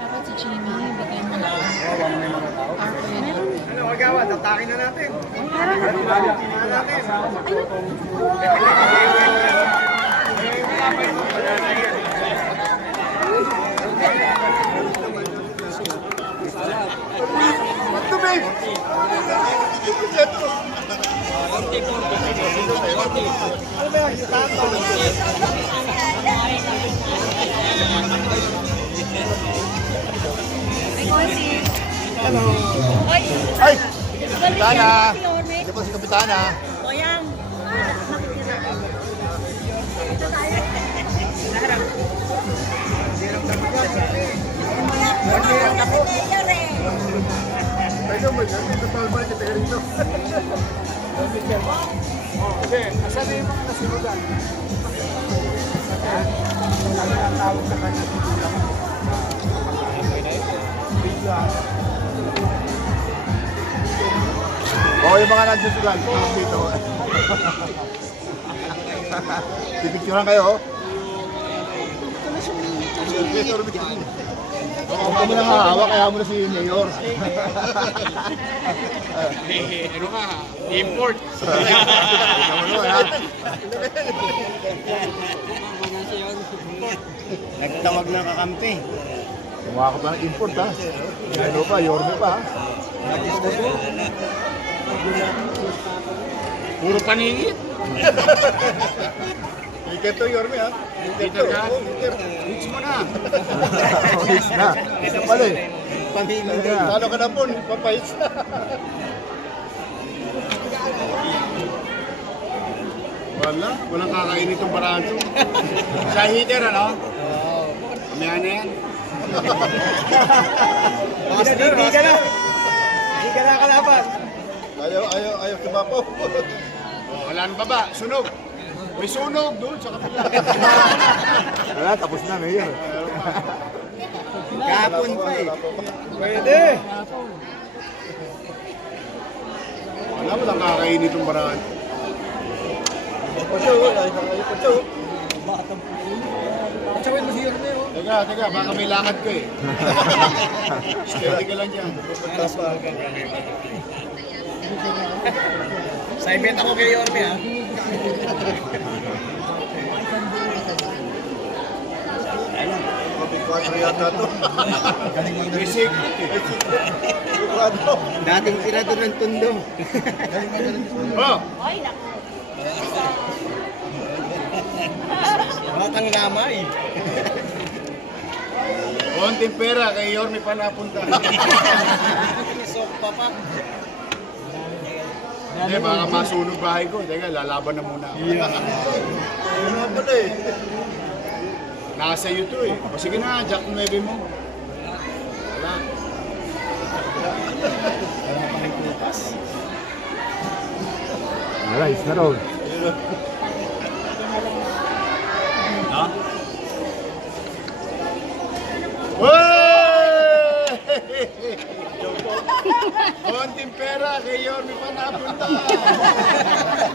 Dapat si Jimmy, bigyan mo na. Ano, magawa, tatakin na natin. Hello. Ay! Kapitana! Hindi po si Kapitana. O yan. Okay, asan na yung mga nasunugan? Tawag sa kanya. Oo, yung mga nagsusugal. Dito. Pipicturean kayo, oh. Huwag mo nang hahawa, kaya mo na si Mayor. Ano ka? Import. Ikaw mo naman, ha? Nagtawag na kakampi. Gumawa ka pa ng import, ha? Ano pa, Yorme pa, ha? Puro paningit. Weekend to, Yorme, ha? Peter ka? Reach mo na. Pahis na. Isa pala, eh. Pamilya. Talo ka na po, papahis na. Wala, walang kakain itong barato. Sa heater, ano? Oo. Kamaya na yan. Hindi ka na. Hindi ka na kalaban. Ayaw kumapo. Oh, wala nang baba, sunog. May sunog doon sa kapila. Wala, tapos na, Mayor. Kahapon pa eh. Pwede. Wala, walang kakain itong barato. Teka, baka may lakad ko eh. Steady ka lang dyan. Sa event ako kay Yorme ha. Yata to. Basic. Dating tirador ng tundo. Oh! Batang lamay. Konting pera kay Yorme pa napunta. So, papa. Hindi, baka masunog bahay ko. Teka, lalaban na muna ako. Ano nga pala, eh. Nasa iyo to eh. O sige na, Jack 9 mo. Wala. Wala, is na road. Konting pera kay Yorme pa napunta.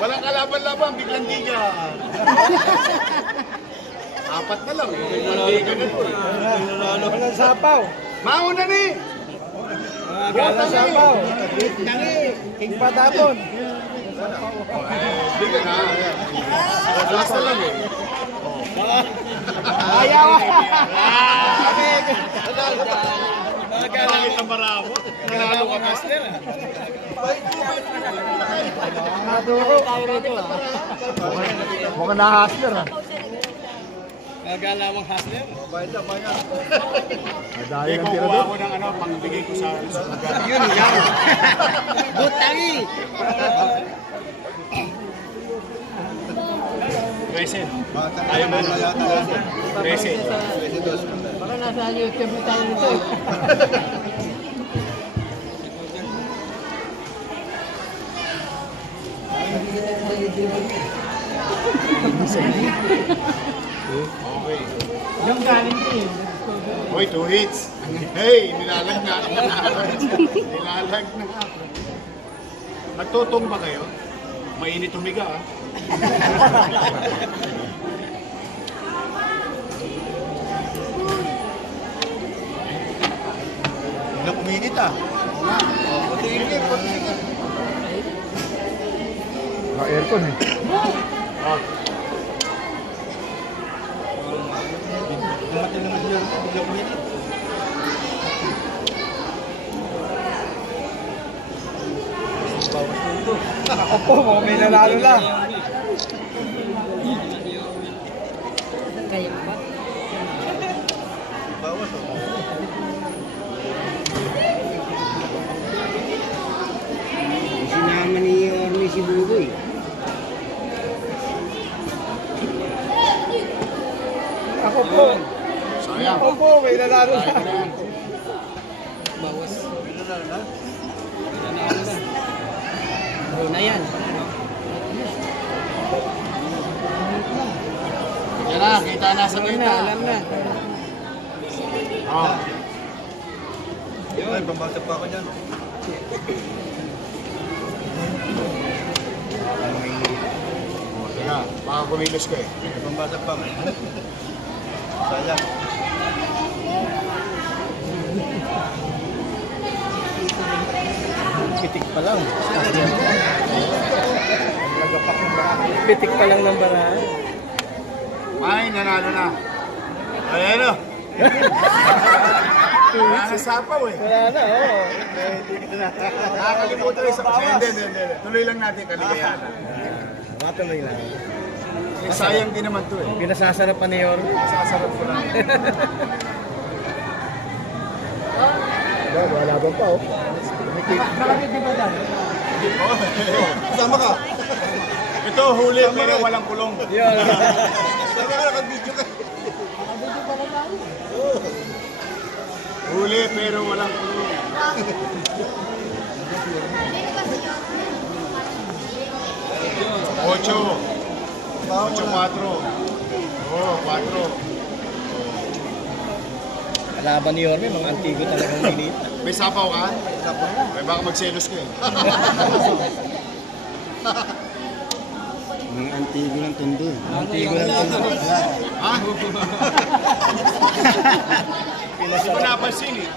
Walang kalaban-laban, biglang diga. Apat na lang. Diga na to. Walang sapaw. Mauna ni! Walang sapaw. King patapon. Diga na. Last na lang eh. Ayaw. Bakit ang maramo? Nanalo ka master ah. Mukhang na-hustler, ha? Nagalawang hustler. Madali ng Kukuha tirador. ako ng ano, pangbigay ko sa lugar. Yun yan. Butangi. Present. Ayaw mo na. Present. nasa YouTube na tayo nito. Okay. Yung galing ko eh. Hoy, 2 hits. Hey, nilalag na. Nilalag na. Nagtutong ba kayo? Mainit humiga ah. Hindi kuminit ah. Patingin, patingin. Aircon eh. Oh. Dumating naman yun. Hindi kuminit. Ako po, may nanalo na. Kaya ba? Bawas oh. Sinama ni Orly si Bugoy. Ako po. Sayang. Ako po, may nanalo na. Sayang na yan. Bawas. May nanalo na? Ano na yan? Yan na, kita na sa kita. Alam na. Oh. Ay, pambasa pa ako dyan. Teka, baka kumilos ko eh. May pambasa pa ako. Sayang. Pitik pa lang. Pitik pa lang ng barahan. Ay, nanalo na. Ayan o. Nasa sapaw eh. Wala na, oo. Nakakalimutan rin sa... Hindi. Tuloy lang natin kaligayahan. Matuloy lang. Eh, sayang din naman to eh. Pinasasarap pa ni Yor. Sasarap ko lang. Wala ba pa, oh. Nakakit di ba dyan? Sama ka. Ito, huli pero walang kulong. Yun. Sama ka, nakag-video ka. Huli pero walang kulong. Ocho. 8-4. Oh, 4. Kalaban ni Yorme, mga antigo talagang minit. May sapaw ka? May baka magselos ka eh. Mga antigo ng tundo. Antigo lang ito. Ha? Hindi ko napansin eh.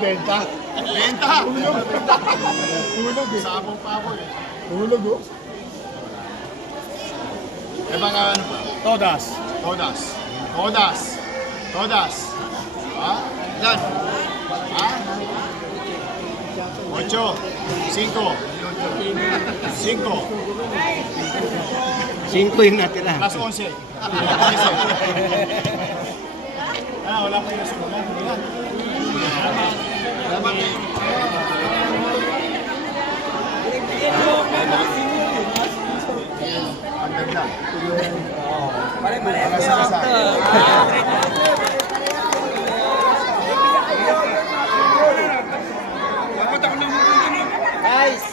Benta. Benta! Hulog eh. Sabong pa ako eh. Hulog, oh. Eh baka ano pa? Todas. Ha? Ilan? Ha? 8, 5, 5 yung natira. plus 11. Wala pa yung nasulat. Ilan? Salamat eh. Ang ganda. Nice.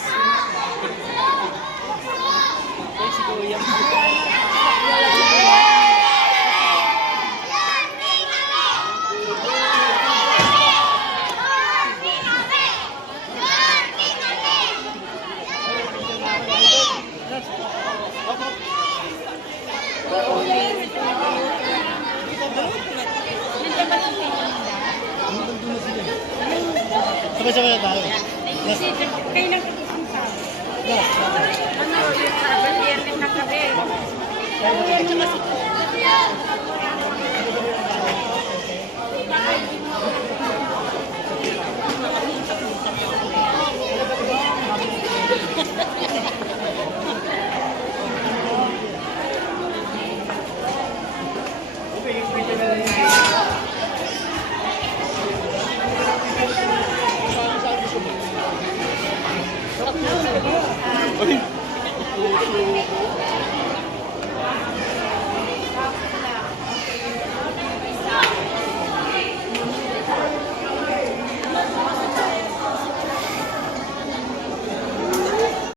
Sabay-sabay na tayo. Kayo lang kitising sa ano, yung sa Berniernes na gabi.